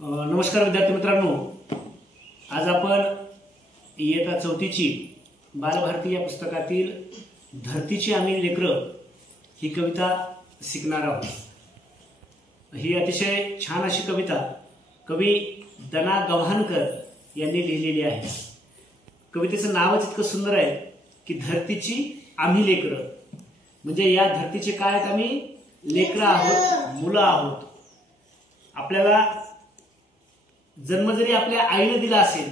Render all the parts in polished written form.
नमस्कार विद्यार्थी मित्रांनो, आज आपण इयत्ता चौथीची बालभारती या पुस्तकातील धरतीची आम्ही लेकरं ही कविता शिकणार आहोत। ही अतिशय छान अशी कविता कवी दना गव्हाणकर यांनी लिहिलेली आहे। कवितेचं नावच इतकं सुंदर आहे की धरतीची आम्ही लेकरं, म्हणजे या धरतीचे काय आहेत, आम्ही लेकरं आहोत, मुलं आहोत। आपल्याला जन्म जरी आपल्या आईने दिला असेल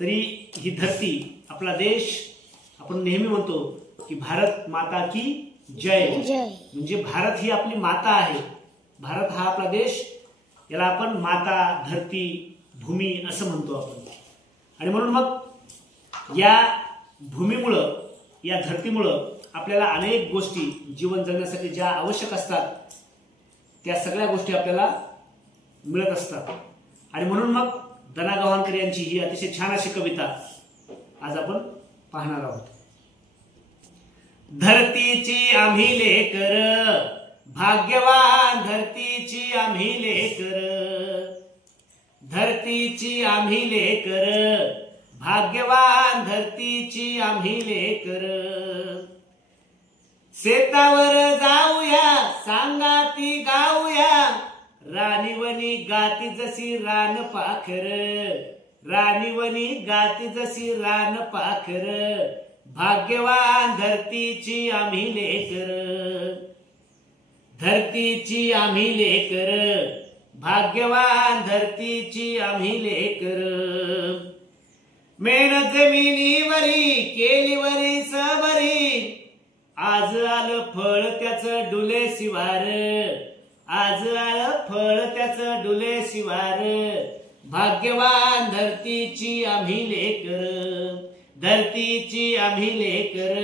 तरी ही धरती, आपला देश, आपण नेहमी म्हणतो की भारत माता की जय, म्हणजे भारत ही आपली माता आहे। भारत हा आपला देश, याला आपण माता, धरती, भूमी असं म्हणतो आपण। आणि म्हणून मग या भूमीमुळं, या धरतीमुळं आपल्याला अनेक गोष्टी जीवन जगण्यासाठी ज्या आवश्यक असतात त्या सगळ्या गोष्टी आपल्याला मिळत असतात। आणि म्हणून मग दना गव्हाणकर यांची ही अतिशय छान अशी कविता आज आपण पाहणार आहोत। धरतीची आम्ही लेकर, भाग्यवान धरतीची आम्ही लेकर, धरतीची आम्ही लेकर, भाग्यवान धरतीची आम्ही लेकर। शेतावर जाऊया, सांगाती गाऊया, राणीवनी गाती जशी रान पाखर, राणीवनी गाती जशी रान पाखर। भाग्यवान धरतीची आम्ही लेकर, धरतीची आम्ही लेकर, भाग्यवान धरतीची आम्ही लेकर। मेहनत जमिनीवरी केलीवरी सबरी, आज आलं फळ त्याचं डुले शिवार, आज आलं फळ त्याचं डुले शिवार। भाग्यवान धरतीची आम्ही लेकर, धरतीची आम्ही लेकर,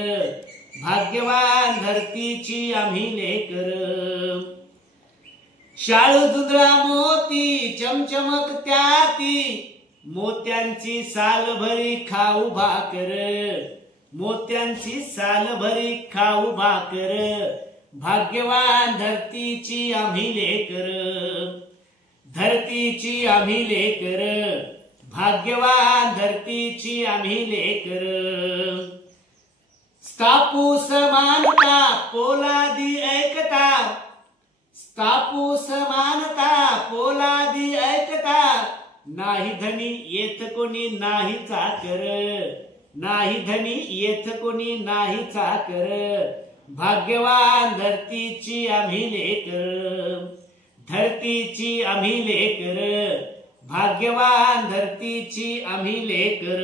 भाग्यवान धरतीची आम्ही लेकर। शाळू दुधळा मोती चमचमक त्याती, मोत्यांची साल भरी खाऊ भाकर, मोत्यांची साल भरी खाऊ भाकर। भाग्यवान धरतीची आम्ही लेकर, धरतीची आम्ही लेकर, भाग्यवान धरतीची आम्ही लेकर। स्थापू समानता पोलादी ऐकता, स्थापू समानता पोलादी ऐकता। नाही धनी येथ कोणी नाही चाकर, नाही धनी येथ कोणी नाही चाकर। भाग्यवान धरतीची आम्ही लेकर, धरतीची आम्ही लेकर, भाग्यवान धरतीची आम्ही लेकर।